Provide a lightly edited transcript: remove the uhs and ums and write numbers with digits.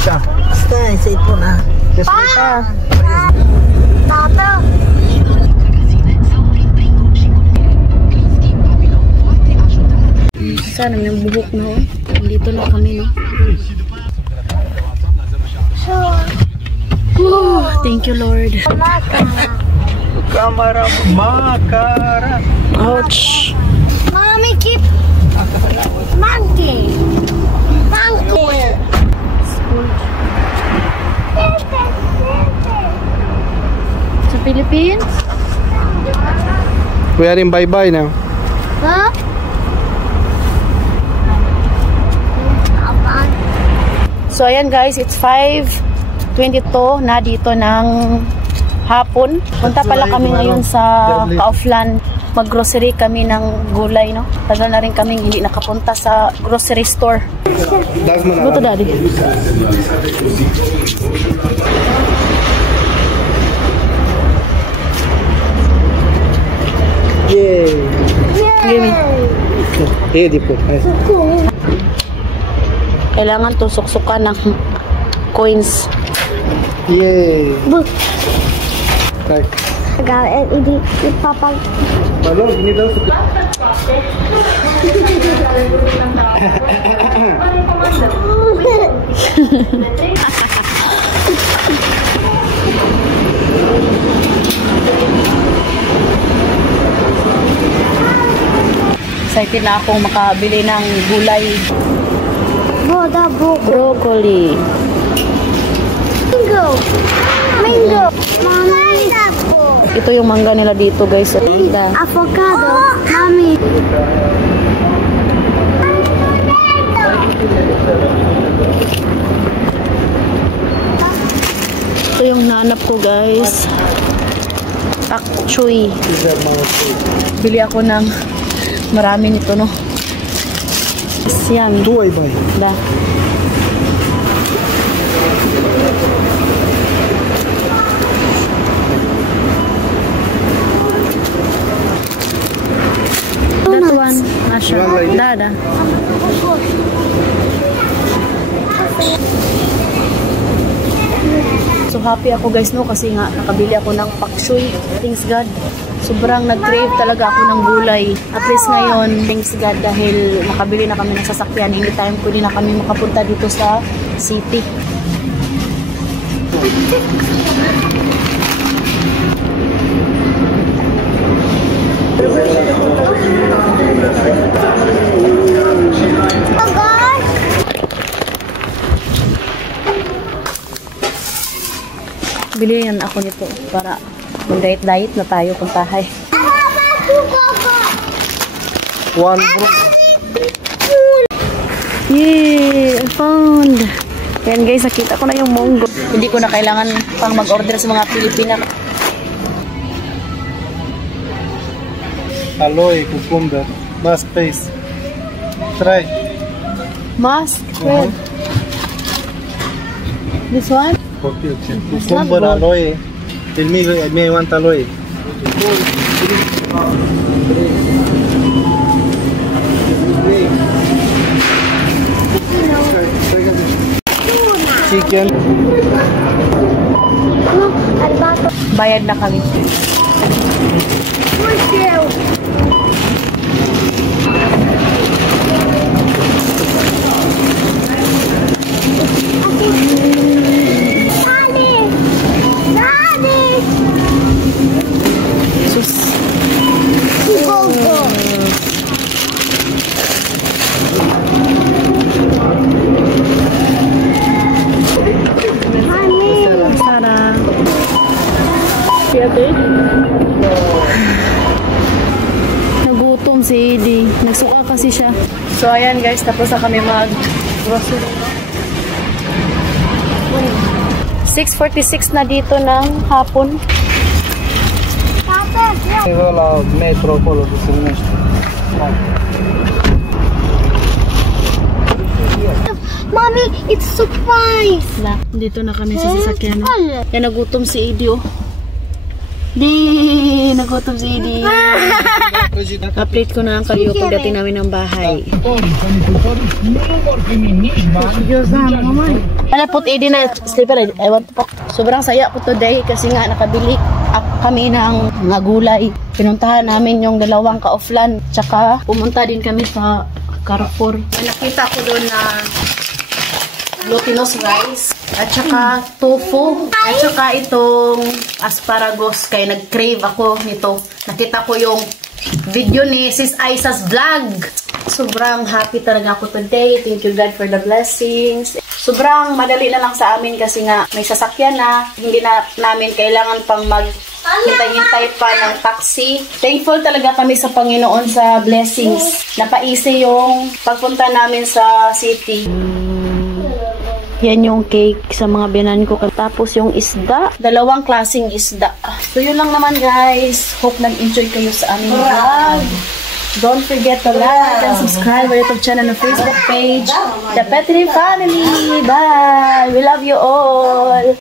siya. Stay, sa ito na. Pa! Tata! Sana yung buhok na oh. Dito na kami no. Oh, thank you Lord. Kamera makara. Ouch. Mommy, keep monkey. Monkey. Sa Philippines? We are in bye-bye now. Huh? So ayan guys, it's 5:22 na dito ng hapon. Punta pala kami ngayon sa Kaufland. Mag-grocery kami ng gulay, no? Tagal na rin kami hindi nakapunta sa grocery store. Luto daddy. Yay! Yay! Di po. Kailangan to suksukan ng coins. Yay! Right. Hindi papag. Balong, ini daw suka. Excited na akong makabili ng gulay. Broccoli. Mango. Mango. Mango. Ito yung mangga nila dito guys. Avocado. Mami. Ito yung nanap ko guys. Pak choy. Bili ako ng marami nito no. Yummy. Tuway ba? Da. That one, Asha. Da. So happy ako guys no kasi nga nakabili ako ng pak choy. Thanks God. Sobrang nag-crave talaga ako ng gulay. At least ngayon, thanks God dahil makabili na kami ng sasakyan. Hindi time ko din na kami makapunta dito sa city. Bili yan ako nito para mag-diet na tayo kung tahay. One bro. Yay! I found! Ayan guys, nakita ko na yung monggo. Hindi ko na kailangan pang mag-order sa mga Pilipina. Aloe, cucumber, mask paste. Try. Mask? Where? This one? Okay. Cucumber, aloe. Tell me, I want aloe. Chicken. Bayad na kami. Nagutom si Edie. Nagsuka kasi siya. So ayan guys, tapos na kami mag-grocery. 6:46 na dito ng hapon. Wala metro polo sa next. Mommy, it's surprise. Dito na kami sa sasakyan. Yan nagutom si Edie oh. Di, nagutom si Di. Update ko na lang kayo pagdating namin ng bahay. Alapot Edi na sleeper. Ewan po. Sobrang saya ko today kasi nga nakabili kami ng mga gulay. Pinuntahan namin yung dalawang ka-offline. Tsaka pumunta din kami sa Carrefour. Nakita ko doon na glutinous rice at saka tofu at saka itong asparagus. Kaya nag-crave ako nito. Nakita ko yung video ni Sis Aisa's vlog. Sobrang happy talaga ako today. Thank you God for the blessings. Sobrang madali na lang sa amin kasi nga may sasakyan na. Hindi na namin kailangan pang hintay-hintay pa ng taxi. Thankful talaga kami sa Panginoon sa blessings. Napaisi yung pagpunta namin sa city. Yan yung cake sa mga binan ko. Tapos yung isda. Dalawang klaseng isda. So yun lang naman guys. Hope nag-enjoy kayo sa aming vlog. Don't forget to like and subscribe our YouTube channel and Facebook page. The Petri Family. Bye! We love you all!